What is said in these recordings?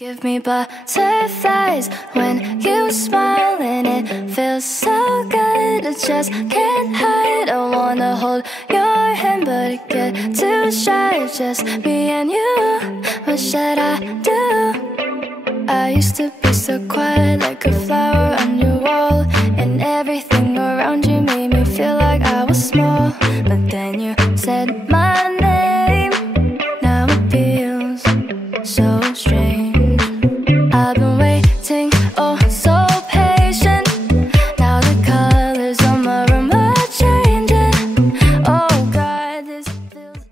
Give me butterflies when you smile, and it feels so good. I just can't hide. I wanna hold your hand, but it get too shy. Just me and you. What should I do? I used to be so quiet, like a flower on your wall, and everything around you made me feel like I was small. But then you said my name. Now it feels so strange. I've been waiting, oh so patient. Now the colors on my room are changing. Oh God, this feels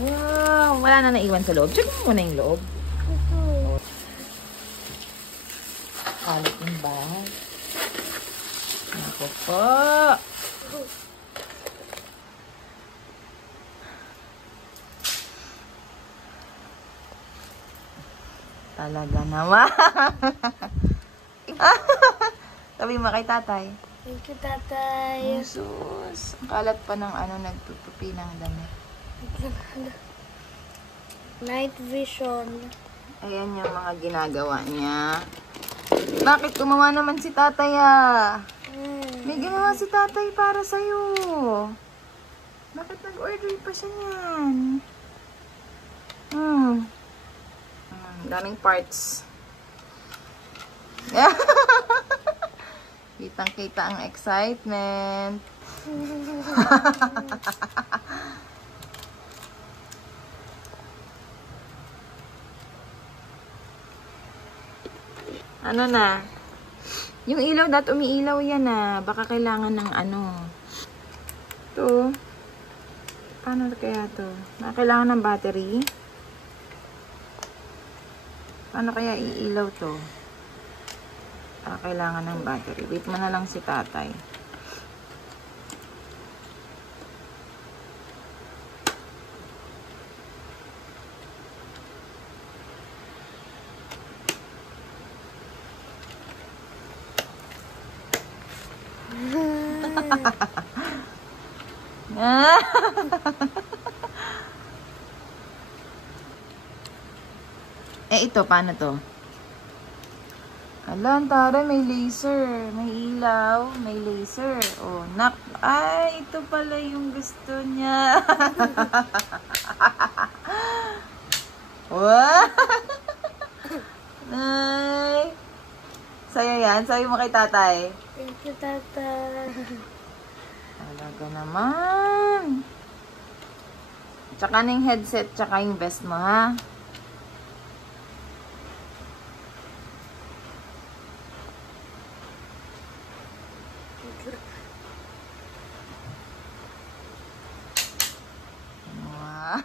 Wow, wala na naiwan sa loob. Check mo muna yung loob. Kalit yung bag. Ako po. Talaga naman. Sabi mo kay tatay. Thank you, tatay. Jesus. Ang kalat pa ng nagtutupi ng damit. Night vision. Ayan yung mga ginagawa niya. Bakit gumawa naman si tatay May ginawa si tatay para sa'yo. Bakit nag-order pa siya yan? Daming parts. Kitang-kita ang excitement. Ano na? Yung ilaw, umiilaw yan Baka kailangan ng Ito. Paano kaya to? Baka kailangan ng battery. Paano kaya iilaw to? Kailangan ng battery. Wait mo na lang si tatay. Eh, ito, paano to? Ala, ang taray, may laser. May ilaw, may laser. Oh, nak. Ay, ito pala yung gusto niya. Wow! Ay. Sa'yo yan? Sa'yo mo kay tatay? Thank you, tatay. Talaga naman. Tsaka na yung headset, tsaka yung vest mo, ha? Wow.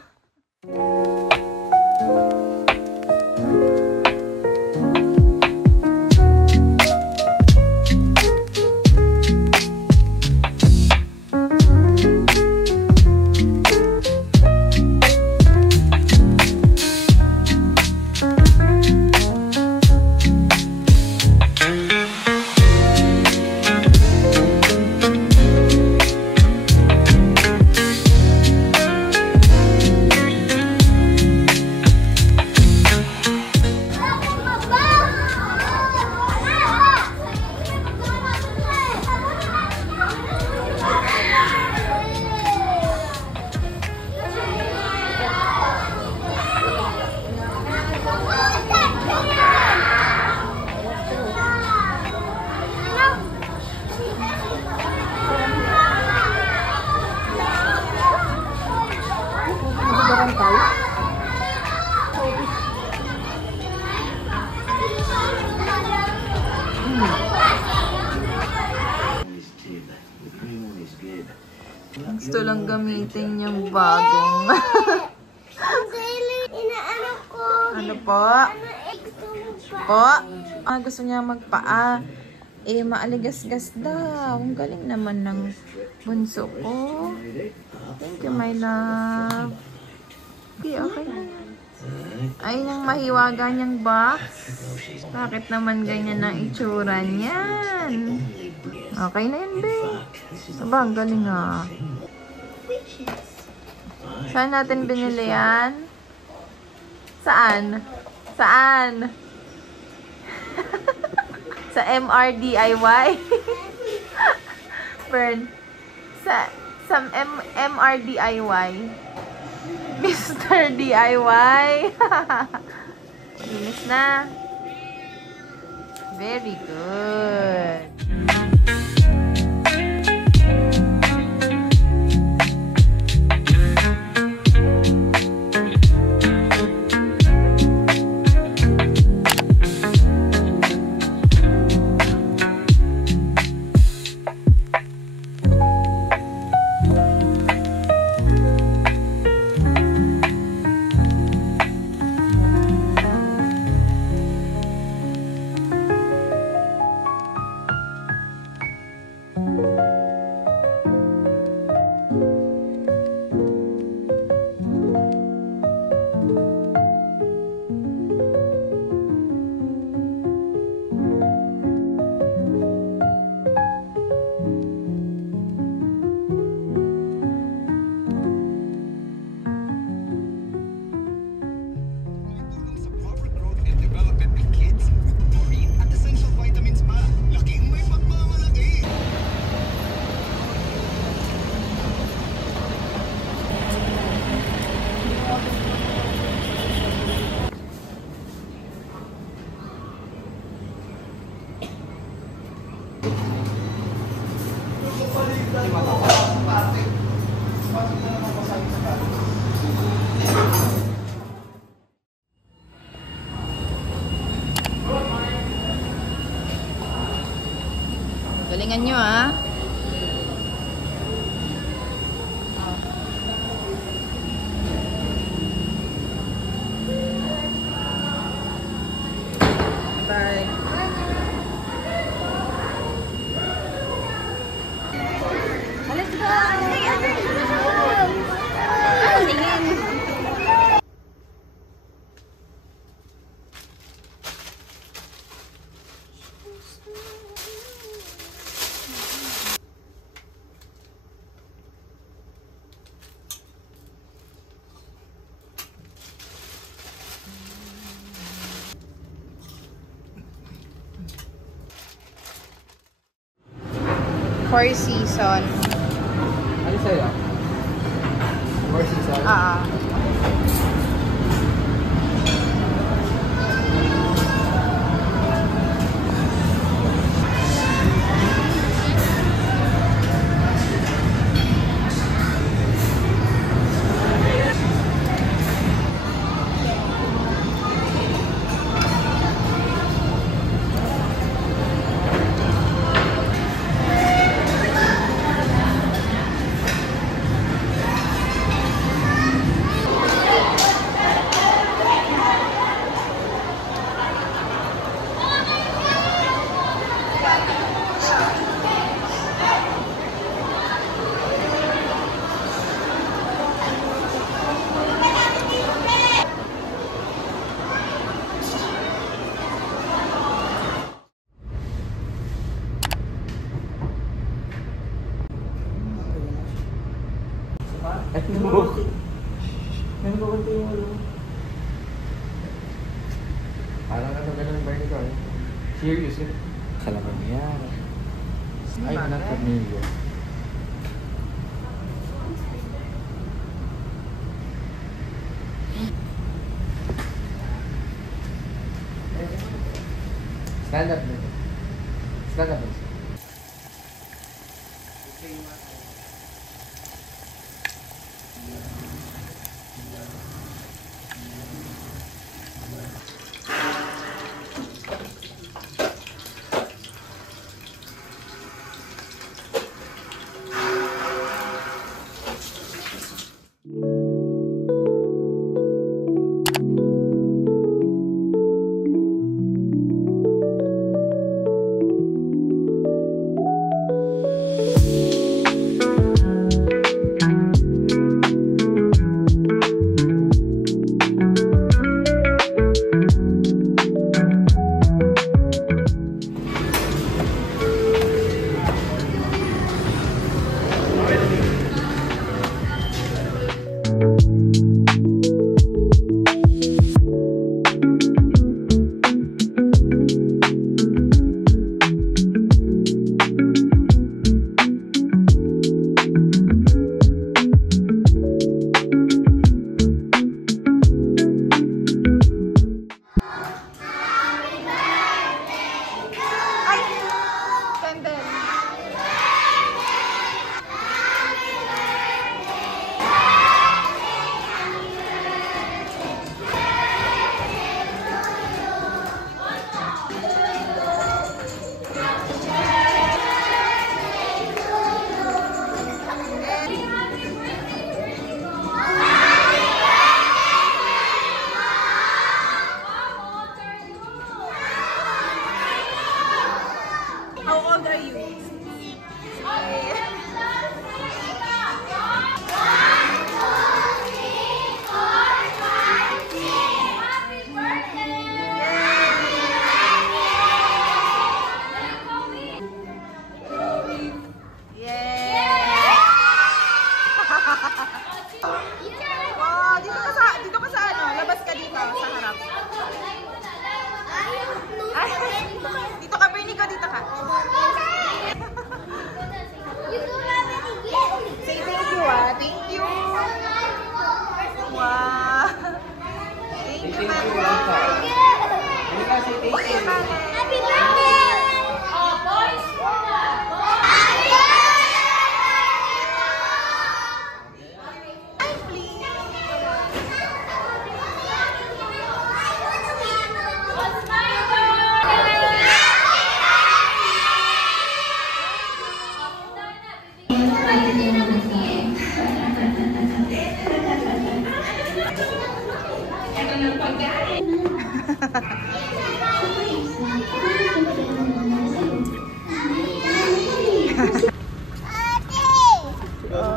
Gusto lang gamitin yung bagong. Inaano ko. Ano po? Po? Gusto niya magpaa. Eh, maaligas-gas daw. Ang galing naman ng bunso ko. Thank you, my love. Okay, okay na yan. Ay, yung mahiwaga niyang box. Bakit naman ganyan ang itsura niyan? Okay na yan, babe. Aba, ang galing ah. Saan natin binili yan? Saan? Saan? Sa MRDIY? Fern, sa MRDIY? Mr. DIY? Linis na. Very good. Galingan nyo ah. Bye. Let's go! Four Season. Ano sa'yo? Four Season? Parang ano ganun ba nito? Serious eh. Kalaman niya. Ay, not familiar. Stand up nito. Stand up nito.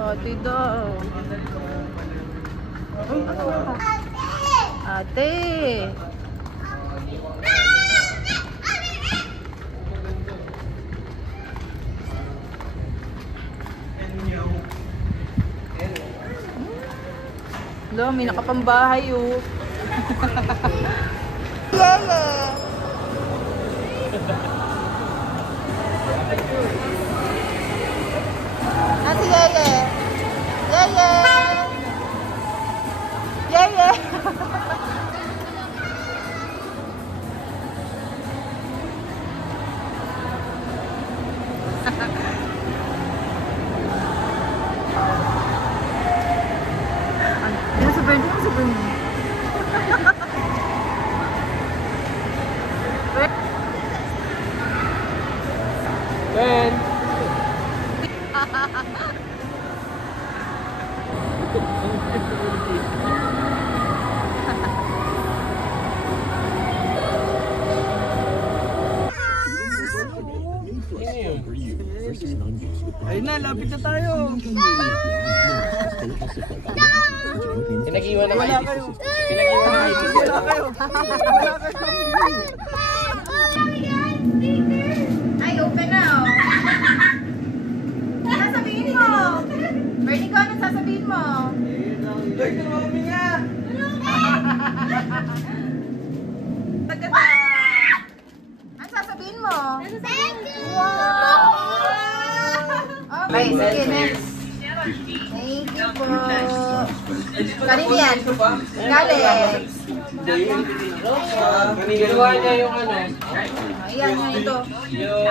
Ate daw. Ate. Lo, may nakapambahay oh. Yeye. Ah, si Yeye. Yeye. Yeye. Yan sa Bernie, yan sa Bernie. Ben! Ayun na, lapit na tayo. Pinag-iwan na Wala kayo. kayo. Pinag-iwan na kayo. Wala kayo. Wala kayo. Ay, open na, oh. Ano sasabihin mo? Bernie, ko, ano sasabihin mo? Ay, tumami nga. Pagkata. Ano sasabihin mo? Thank you! Wow! Okay, sige, next. Thank you po. Kanina yan? Alex. Ginawa niya yung ano. Ayan, yan ito. Yung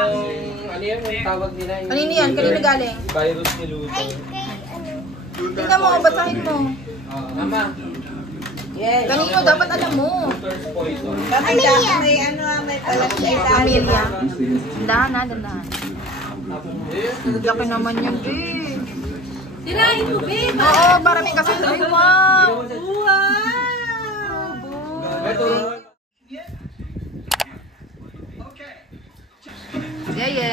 ano yun, yung tawag nila. Yung Kanina yan? Kanina galing? virus ni Luto. Ay, kay ano? Tingnan mo, basahin mo. Mama, Kanino, dapat alam mo. first poison. Amelia! Amelia. Dandahan na, dandahan. Laki naman yan, be. Tirahin mo, babe! Oo, marami kasi. Ay, wow! Yeye.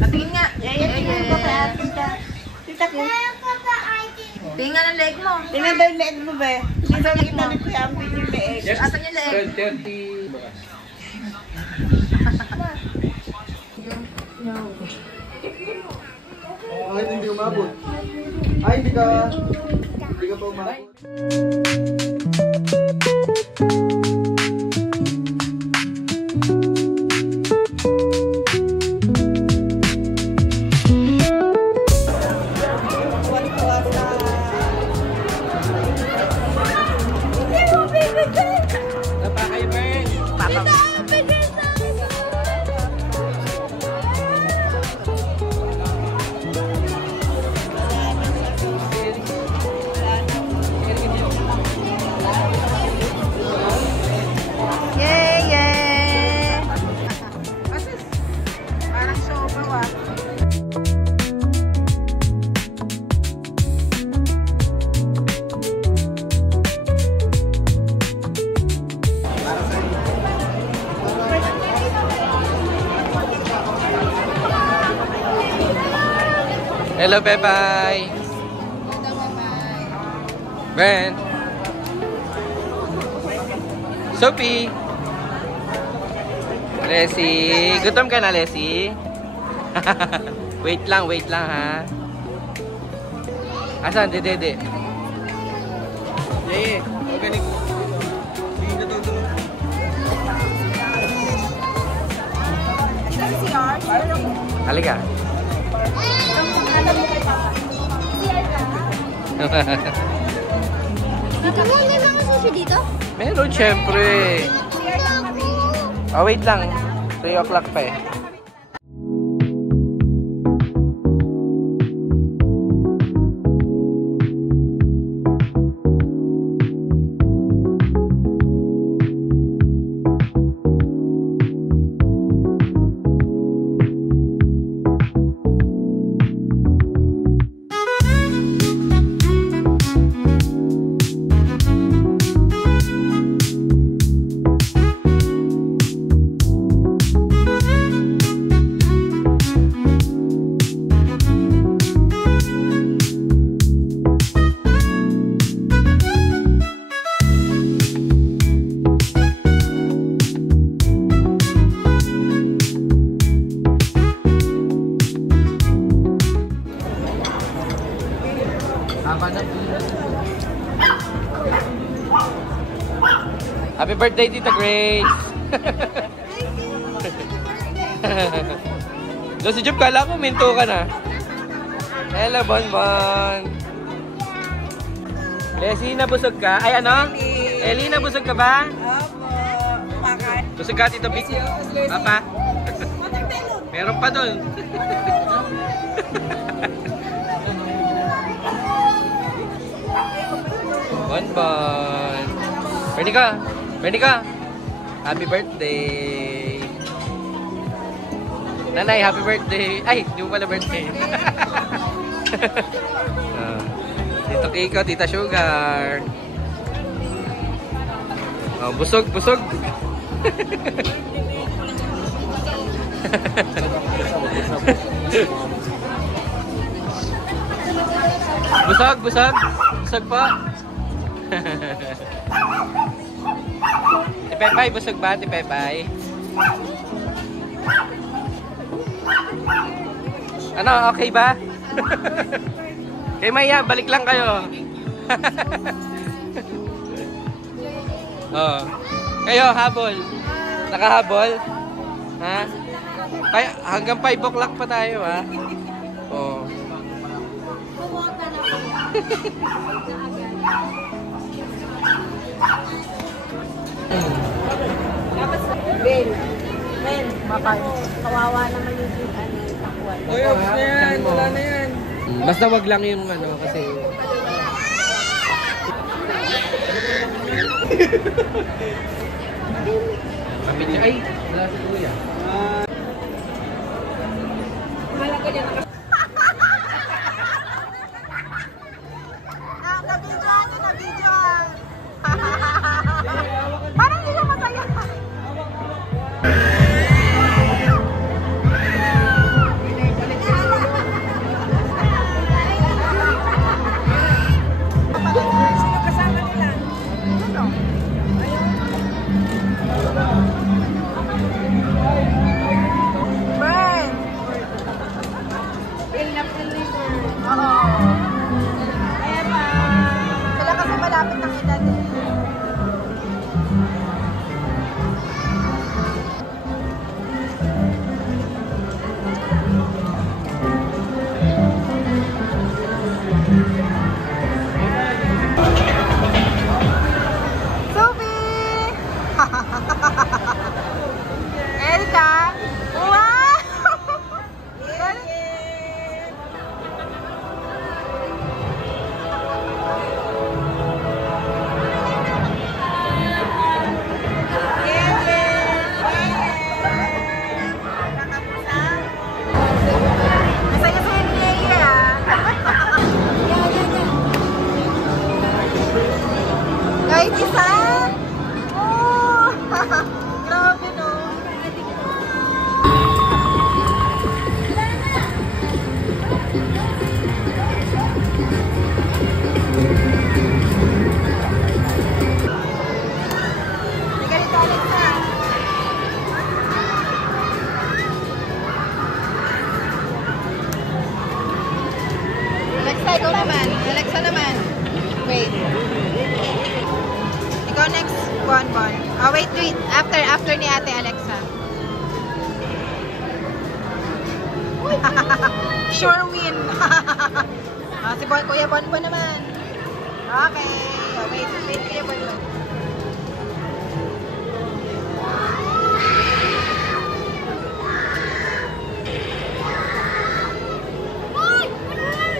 Patingin nga. Yeye. Tita ko. Tingin nga ng leg mo. Tingnan daw yung leeg mo, be. Tingin sa leg mo. Kuya, ang yung leeg. Asan yung leg? 30 bukas. Ay, hindi umabot. Ay, hindi ka pa umabot. Napa kayo, Ben? Yeye. Parang sobrang ah. Hello, Bye-bye. Ben. Sophie. Leslie. Gutom ka na, Leslie? wait lang ha. Asan, Dede? Yeye, magaling. Hindi na daw doon. Halika. Tita mo, hindi mga sushi dito? Meron, syempre. Oh, wait lang. 3 o'clock pa eh. Happy birthday, Tita Grace! So, si Job, kala ko minto ka na. Hello, Bonbon. Leslie, nabusog ka? Ay, ano? Ellie, nabusog ka ba? Opo. Makan. Busog ka, Tito Vic? Papa? Meron pa doon. Bonbon. Bernie ka. Happy birthday. Nanay, happy birthday. Ay, di mo pala birthday. Tito Kiko, Tita Sugar. Oh, busog. Busog. Busog po. Si Pepay, busog ba? Si Pepay. Ano, okay ba? Kay Maya, balik lang kayo. Oh. Kayo, habol. Nakahabol? Ha? Kaya, hanggang 5 o'clock pa tayo, ha? Oh. Kawawa naman yung takwan. Uy, ubos na yan. Wala na yan. Basta wag lang yung ano, kasi... Kapit niya. Ay, wala si Kuya. Parang hindi na masaya. Sino kasama nila? Burn! Feel na feel ni sir. Oo. Eva! Sila kasi malapit ng edad eh. Sophie! Erika! Wow! Masaya sa ni Neye ah. Kahit isa? Oh! Grabe no. Hindi ka rito, Alexa. Alexa, ikaw naman. Alexa naman. Wait. Ikaw next, Bonbon. Oh, wait. After ni Ate Alexa. Sure win. Si Kuya Bonbon naman. Okay. Oh, wait, Kuya Bonbon.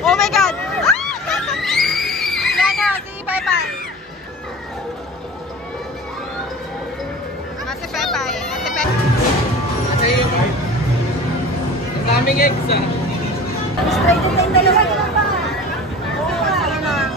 Oh my God! Yan na, si Pepay. Si Pepay. Ate Pepay. Ang daming eggs, ah. Straight na yung dalawa na pa. Oo, ayun na.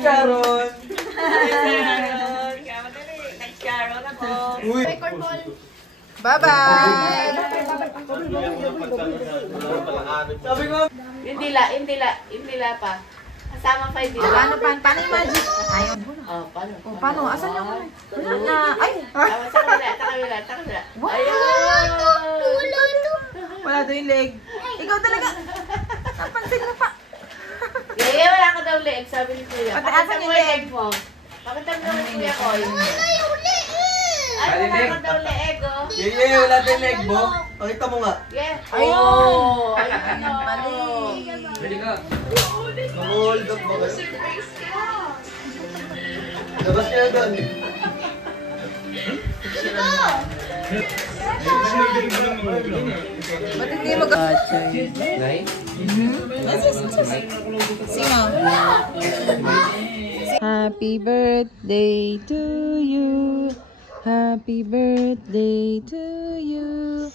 Sharon! Nag-Sharon ako. Uy! Bye-bye! Sabi ko, Yung dila pa. Kasama pa yung dila. Paano yung magic? Ayaw. Oh, paano? Paano? Asan yung... Wala na. Ay! Sa kabila. Wow! Ayun! Wala daw yung leg. Ikaw talaga. Napansin mo pa. Yaya, wala ka daw leeg, sabi ni Kuya. Ate, asan yung leeg mo? Pakita mo naman Kuya ko. Ay, wala ka daw leeg, oh. Yeye, wala tayong leg mo. Pakita mo nga. Yeah. Ay, Oh! ayun yung mali. Ready ka? Hold up mo kasi. Labas ka na doon. Ba't hindi mag... Nay? Sino? Happy birthday to you. Happy birthday to you.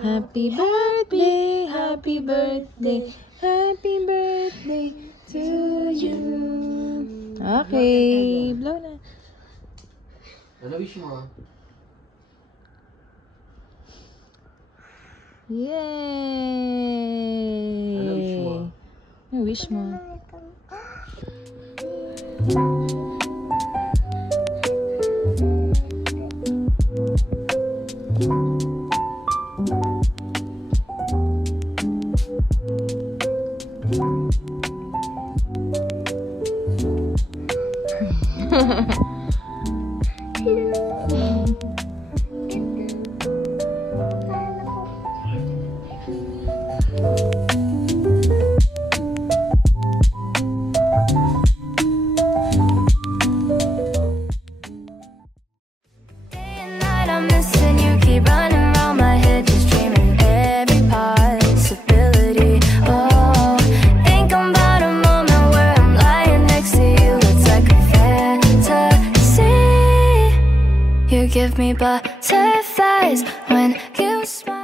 Happy birthday, happy birthday, happy birthday to you. Okay, blow na. Ano wish mo? Yay! Ano wish mo? Ano wish mo? Day and night I'm missing you, keep running round my head, just dreaming every possibility. Oh, think about a moment where I'm lying next to you, it's like a fantasy. You give me butterflies when you smile.